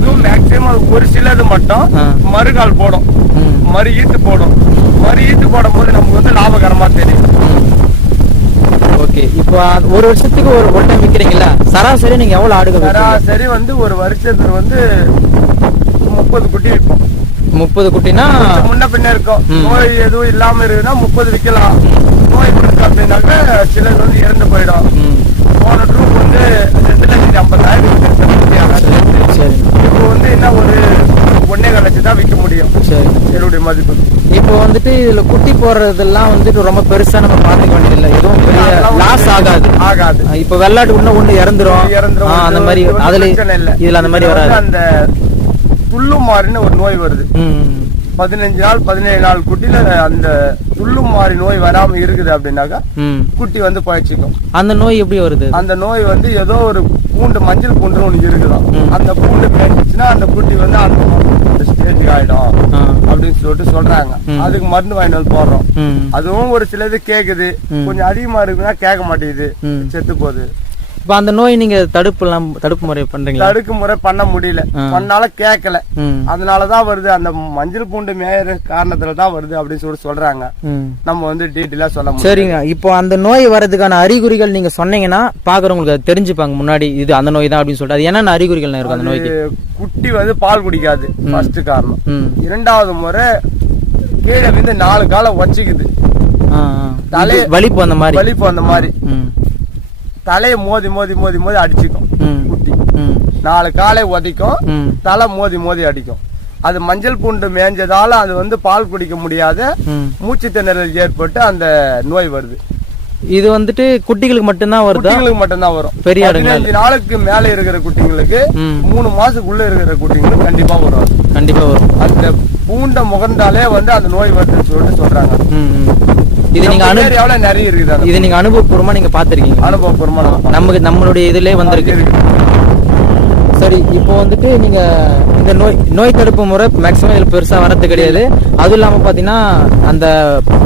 அதுவும் மேக்சிமம் ஒரு சிலது மட்டும். மறுகால் போடும். மறு ஈத்து போடும். மறு ஈத்து போடும் போது நமக்கு வந்து லாபகரமா தெரியும். ஓகே. இப்போ ஒரு வருஷத்துக்கு ஒரு ஒரு டைம் விற்கிறீங்களா சராசரி நீங்க எவ்வளவு விற்பீங்க? சராசரி வந்து ஒரு வருஷத்துக்கு வந்து முப்பது குட்டி விற்போம் முப்பது குட்டினா? முன்ன பின்ன இருக்கும். நோய் எதுவும் இல்லாம இருக்குன்னா முப்பது விற்கலாம் நோய் இருக்கு அப்படின்னாக்க சிலது வந்து இறந்து போயிடும். போன ட்ரூப் வந்து ரெண்டு லட்சத்தி ஐம்பதாயிரம் சரி இப்போ வந்து என்ன ஒரு ஒன்னே கால் லட்சம் தான் விற்க முடியும் என்னுடைய மதிப்பு? இப்போ வந்துட்டு இதுல குட்டி போடுறதெல்லாம் வந்துட்டு ரொம்ப பெருசா நம்ம பாத்துக்க வேண்டியதில்லை. எதுவும் பெரிய லாஸ் ஆகாது. ஆகாது. இப்போ வெள்ளாட்டு ஒண்ணு ஒண்ணு இறந்துரும். இறந்துரும். அந்த மாதிரி அதுல. இதுல அந்த மாதிரி வராது. அந்த துள்ளு மாறின்னு ஒரு நோய் வருது. பதினஞ்சு நாள் பதினேழு நாள் குட்டில அந்த துள்ளு மாறி நோய் வராம இருக்குது அப்படின்னாக்கா. குட்டி வந்து பழச்சிக்கும் அந்த நோய் எப்படி வருது? அந்த நோய் வந்து ஏதோ ஒரு பூண்டு மஞ்சள் பூண்டு ஒண்ணு இருக்குதாம். ம். அந்த பூண்டு பேஞ்சிச்சுன்னா அந்த குட்டி வந்து அந்த அப்படின்னு சொல்லிட்டு சொல்றாங்க. அதுக்கு மருந்து வாங்கிட்டு வந்து போடுறோம் அதுவும் ஒரு சிலது கேக்குது ம். கொஞ்சம் அதிகமா இருக்குன்னா கேட்க மாட்டேங்குது. செத்து போகுது இப்போ அந்த நோய் நீங்க தடுப்பு எல்லாம் தடுப்பு முறை பண்றீங்களா? தடுக்கு முறை பண்ண முடியல. ஆ. பண்ணாலும் கேட்கல அதனாலதான் வருது. அந்த மஞ்சள் பூண்டு மேயற காரணத்துல தான் வருது அப்படின்னு சொல்லி சொல்றாங்க. நம்ம வந்து டீட்டெயிலா சொல்ல சரிங்க. இப்போ அந்த நோய் வர்றதுக்கான அறிகுறிகள் நீங்க சொன்னீங்கன்னா பாக்குறவங்களுக்கு அது தெரிஞ்சுப்பாங்க. முன்னாடி இது அந்த நோய் தான் அப்படின்னு சொல்லிட்டு. அது என்னென்ன அறிகுறிகள் இருக்கும் அந்த நோய்க்கு? குட்டி வந்து பால் குடிக்காது. ஃபர்ஸ்ட் காரணம். இரண்டாவது முறை கீழே வந்து நாலு காலம் வச்சுக்குது. வலிப்பு அந்த மாதிரி. வலிப்பு அந்த மாதிரி. தலையை மோதி மோதி மோதி மோதி அடிச்சுக்கும். குட்டி. நாலு காலை உதைக்கும். தலை மோதி மோதி அடிக்கும். அது மஞ்சள் பூண்டு மேஞ்சதால அது வந்து பால் குடிக்க முடியாத. மூச்சு திணறல் ஏற்பட்டு அந்த நோய் வருது. இது வந்துட்டு குட்டிகளுக்கு மட்டும்தான் வருதா? குட்டிங்களுக்கு மட்டும்தான் வரும். பெரிய பதினஞ்சு நாளுக்கு மேல இருக்கிற குட்டிங்களுக்கு மூணு மாசத்துக்குள்ள இருக்கிற குட்டிங்களுக்கு கண்டிப்பா வரும். கண்டிப்பா வரும். அந்த பூண்ட முகந்தாலே வந்து அந்த நோய் வருதுன்னு சொல்லிட்டு சொல்றாங்க. இது நீங்க அனு எவ்வளவு நிறைய இருக்குது இது நீங்க அனுபவபூர்வமா நீங்க பாத்திருக்கீங்க அனுபவபூர்வமா நமக்கு நம்மளுடைய இதுலயே வந்திருக்கு. சரி இப்போ வந்துட்டு நீங்க இந்த நோய் நோய் தடுப்பு முறை மேக்ஸிமம் இதுல பெருசா வரது கிடையாது. அதுவும் இல்லாம பாத்தீங்கன்னா அந்த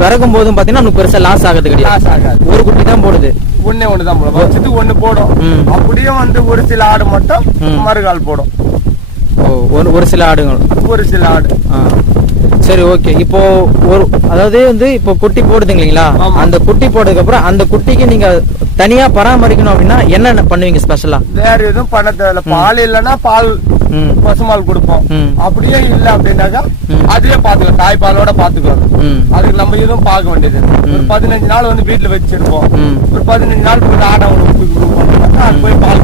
பிறக்கும் போதும் பாத்தீங்கன்னா நமக்கு பெருசா லாஸ் ஆகுது கிடையாது. ஒரு குட்டி தான் போடுது. ஒண்ணே ஒண்ணுதான் போடும். வருஷத்துக்கு ஒண்ணு போடும். அப்படியே வந்து ஒரு சில ஆடு மட்டும். மறுகால் போடும். ஓ ஒரு ஒரு சில ஆடுகள். ஒரு சில ஆடு. ஆ. சரி ஓகே. இப்போ ஒரு அதாவது வந்து இப்போ குட்டி போடுது இல்லைங்களா. அந்த குட்டி போட்டதுக்கு அப்புறம் அந்த குட்டிக்கு நீங்க தனியா பராமரிக்கணும் அப்படின்னா என்னென்ன பண்ணுவீங்க ஸ்பெஷலா வேற எதுவும் பண்ண தேவையில்ல. பால் இல்லைன்னா பால் பசுமால் கொடுப்போம். அப்படியே இல்ல அப்படின்னாக்கா. அதுவே பாத்துக்கலாம் தாய்ப்பாலோட பாத்துக்கலாம் ம். அதுக்கு நம்ம எதுவும் பார்க்க வேண்டியது. ஒரு பதினஞ்சு நாள் வந்து வீட்டுல வச்சிருப்போம். ஒரு பதினஞ்சு நாள் ஆடை போய் பால்